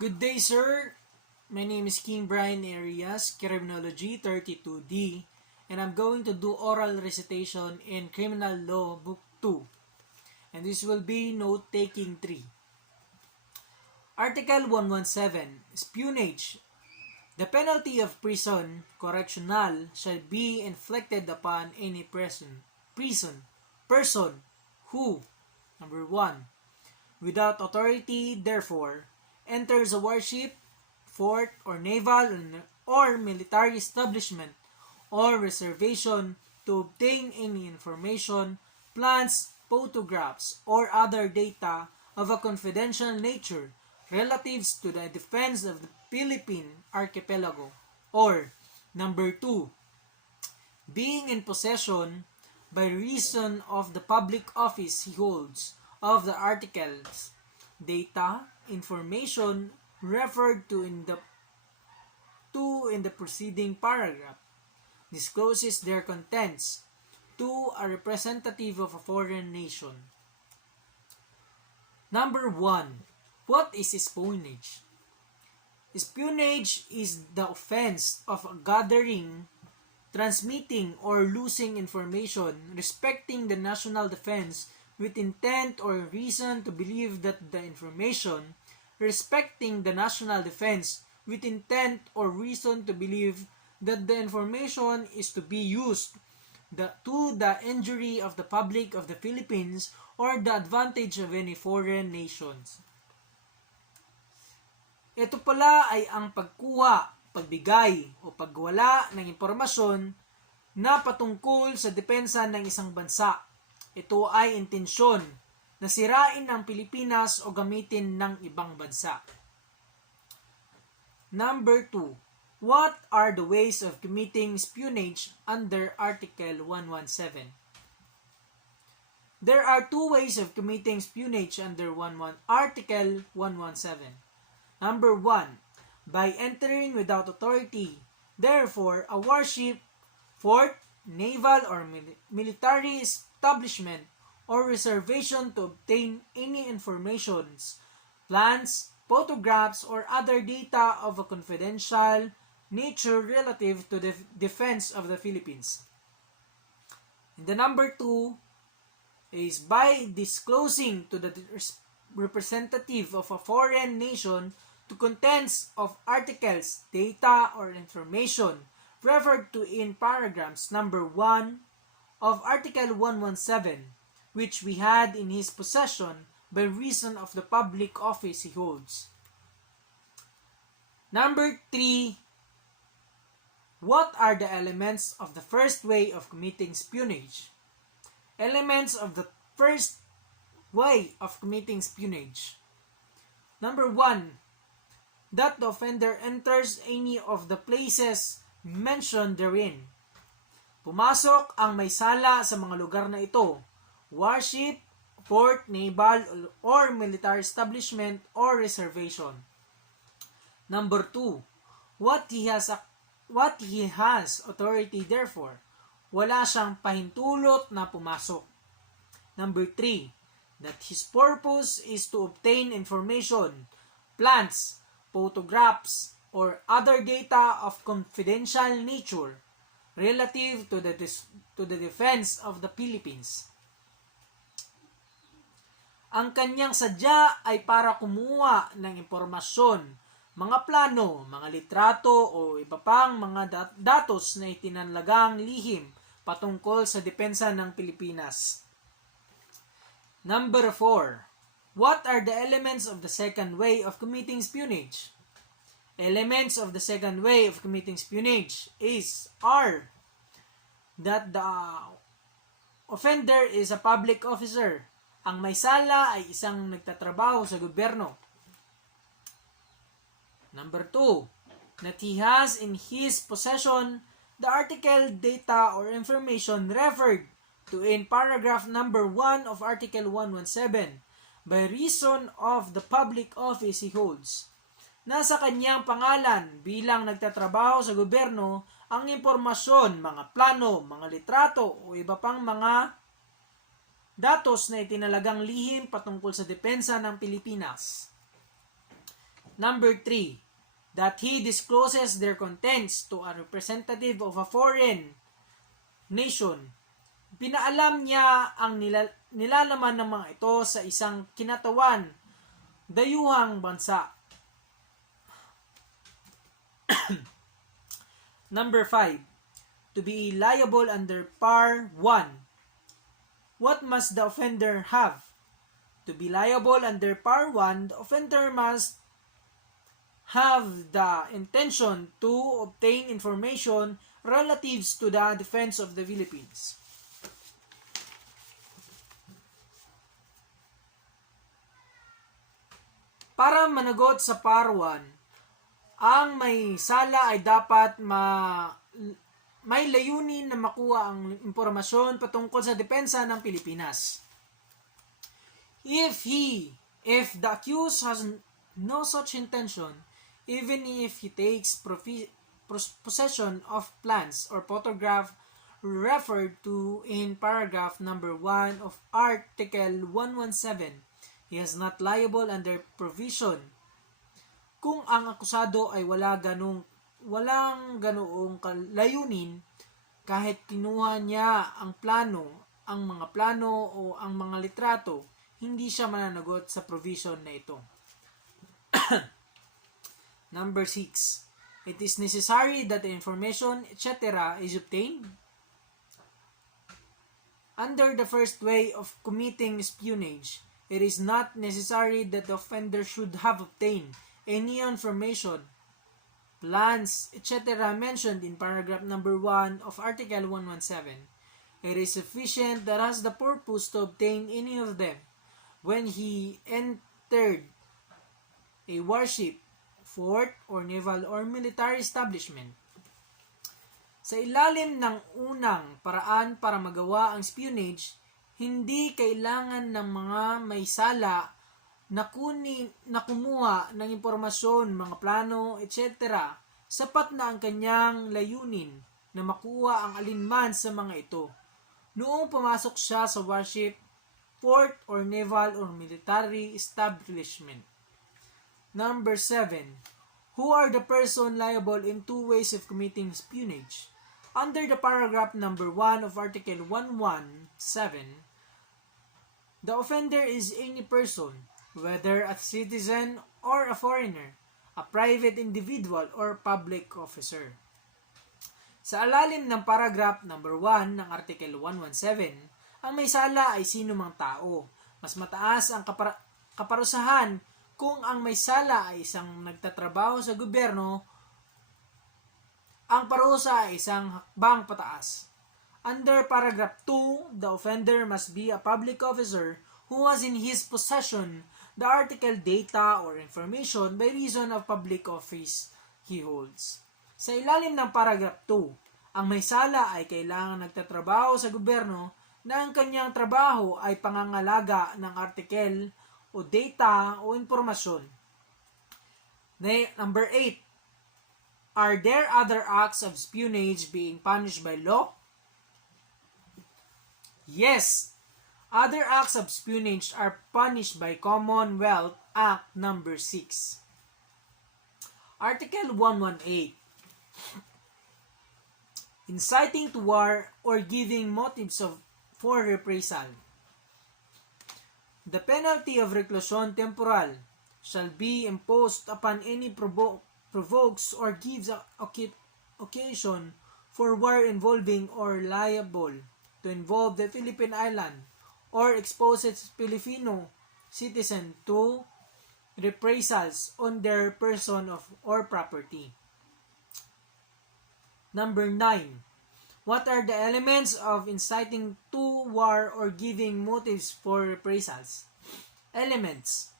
Good day, sir. My name is King Brian Arias, Criminology 32D, and I'm going to do oral recitation in Criminal Law Book 2. And this will be note-taking 3. Article 117, Espionage. The penalty of prison correctional shall be inflicted upon any person who, number 1, without authority, therefore, enters a warship, fort, or naval or military establishment or reservation to obtain any information, plans, photographs, or other data of a confidential nature relatives to the defense of the Philippine archipelago. Or, number 2, being in possession by reason of the public office he holds of the articles, data, information referred to in the preceding paragraph, discloses their contents to a representative of a foreign nation. Number 1. What is espionage? Espionage is the offense of gathering, transmitting, or losing information respecting the national defense with intent or reason to believe that the information respecting the national defense with intent or reason to believe that the information is to be used to the injury of the public of the Philippines or the advantage of any foreign nations. Ito pala ay ang pagkuha, pagbigay o pagwala ng impormasyon na patungkol sa depensa ng isang bansa. Ito ay intensyon na sirain ng Pilipinas o gamitin ng ibang bansa. Number 2. What are the ways of committing espionage under Article 117? There are two ways of committing espionage under Article 117. Number 1. By entering without authority, therefore a warship, fort, naval, or military establishment or reservation to obtain any informations, plans, photographs, or other data of a confidential nature relative to the defense of the Philippines. And the number 2 is by disclosing to the representative of a foreign nation the contents of articles, data, or information referred to in paragraphs number 1 of Article 117, which we had in his possession by reason of the public office he holds. Number 3. What are the elements of the first way of committing espionage? Elements of the first way of committing espionage. Number 1. That the offender enters any of the places mentioned therein. Pumasok ang may sala sa mga lugar na ito, warship, port, naval, or military establishment or reservation. Number 2. What he has authority therefore. Wala siyang pahintulot na pumasok. Number 3. That his purpose is to obtain information, plans, photographs, or other data of confidential nature relative to the defense of the Philippines. Ang kanyang sadya ay para kumuha ng impormasyon, mga plano, mga litrato o iba pang mga datos na itinalagang lihim patungkol sa depensa ng Pilipinas. Number 4. What are the elements of the second way of committing espionage? Elements of the second way of committing espionage are that the offender is a public officer. Ang may sala ay isang nagtatrabaho sa gobyerno. Number 2. That he has in his possession the article, data, or information referred to in paragraph number 1 of Article 117 by reason of the public office he holds. Nasa kanyang pangalan bilang nagtatrabaho sa gobyerno ang impormasyon, mga plano, mga litrato o iba pang mga datos na itinalagang lihim patungkol sa depensa ng Pilipinas. Number 3, that he discloses their contents to a representative of a foreign nation. Pinaalam niya ang nilalaman ng mga ito sa isang kinatawan, dayuhang bansa. Number 5, to be liable under Par 1. What must the offender have? To be liable under Par 1, the offender must have the intention to obtain information relatives to the defense of the Philippines. Para managot sa Par 1, ang may sala ay dapat may layunin na makuha ang impormasyon patungkol sa depensa ng Pilipinas. If the accused has no such intention, even if he takes possession of plans or photograph referred to in paragraph number 1 of Article 117, he is not liable under provision. Kung ang akusado ay walang ganoong layunin, kahit kinuha niya ang mga plano o ang mga litrato, hindi siya mananagot sa provision na ito. Number 6. It is necessary that the information, etc. is obtained. Under the first way of committing espionage, it is not necessary that the offender should have obtained any information, plans, etc. mentioned in paragraph number 1 of Article 117. It is sufficient that has the purpose to obtain any of them when he entered a warship, fort, or naval or military establishment. Sa ilalim ng unang paraan para magawa ang espionage, hindi kailangan ng mga may sala na kumuha ng impormasyon, mga plano, etc. Sapat na ang kanyang layunin na makuha ang alinman sa mga ito noong pumasok siya sa warship, port, or naval or military establishment. Number 7. Who are the person liable in two ways of committing espionage? Under the paragraph number 1 of Article 117, the offender is any person, whether a citizen or a foreigner, a private individual or public officer. Sa alalim ng paragraph number 1 ng Article 117, ang may sala ay sino mang tao. Mas mataas ang kaparusahan kung ang may sala ay isang nagtatrabaho sa gobyerno, ang parusa ay isang hakbang pataas. Under paragraph 2, the offender must be a public officer who has in his possession the article, data, or information by reason of public office he holds. Sa ilalim ng paragraph 2, ang may sala ay kailangan nagtatrabaho sa gobyerno na ang kanyang trabaho ay pangangalaga ng article o data o impormasyon. Number 8. Are there other acts of espionage being punished by law? Yes. Other acts of espionage are punished by Commonwealth Act number 6. Article 118. Inciting to war or giving motives for reprisal. The penalty of reclusion temporal shall be imposed upon any provokes or gives occasion for war involving or liable to involve the Philippine Island or exposes Filipino citizen to reprisals on their person or property. Number 9. What are the elements of inciting to war or giving motives for reprisals? Elements.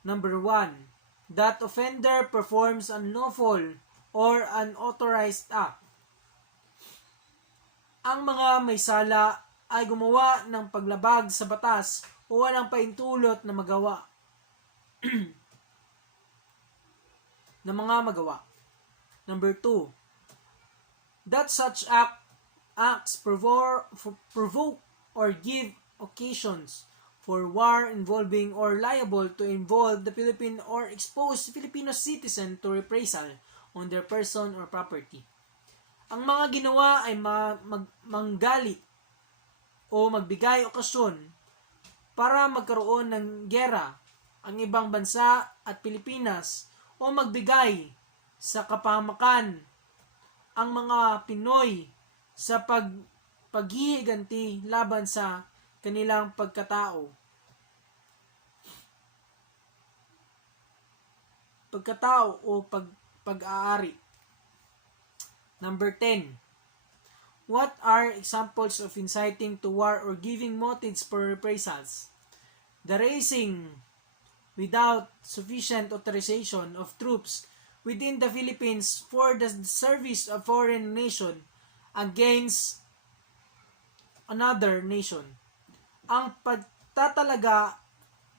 Number 1. That offender performs unlawful or unauthorized act. Ang mga may sala ay gumawa ng paglabag sa batas o walang paintulot na magawa. Number 2. That such acts provoke or give occasions for war involving or liable to involve the Philippine or expose Filipino citizen to reprisal on their person or property. Ang mga ginawa ay manggalit o magbigay okasyon para magkaroon ng gera ang ibang bansa at Pilipinas o magbigay sa kapahamakan ang mga Pinoy sa paghihiganti laban sa kanilang pagkatao o pag-aari. Number 10. What are examples of inciting to war or giving motives for reprisals? The raising without sufficient authorization of troops within the Philippines for the service of foreign nation against another nation. Ang pagtatalaga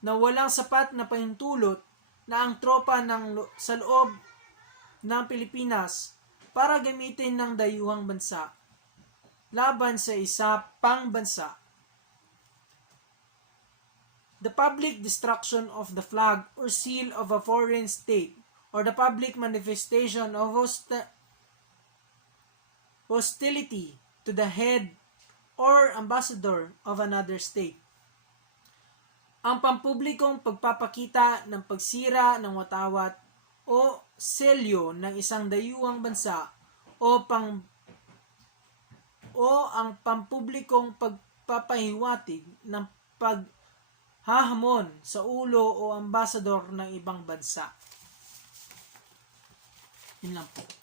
na walang sapat na pahintulot na ang tropa sa loob ng Pilipinas para gamitin ng dayuhang bansa laban sa isa pang bansa. The public destruction of the flag or seal of a foreign state or the public manifestation of hostility to the head or ambassador of another state. Ang pampublikong pagpapakita ng pagsira ng watawat o selyo ng isang dayuhang bansa o ang pampublikong pagpapahiwatig ng paghahamon sa ulo o ambasador ng ibang bansa. Yun lang po.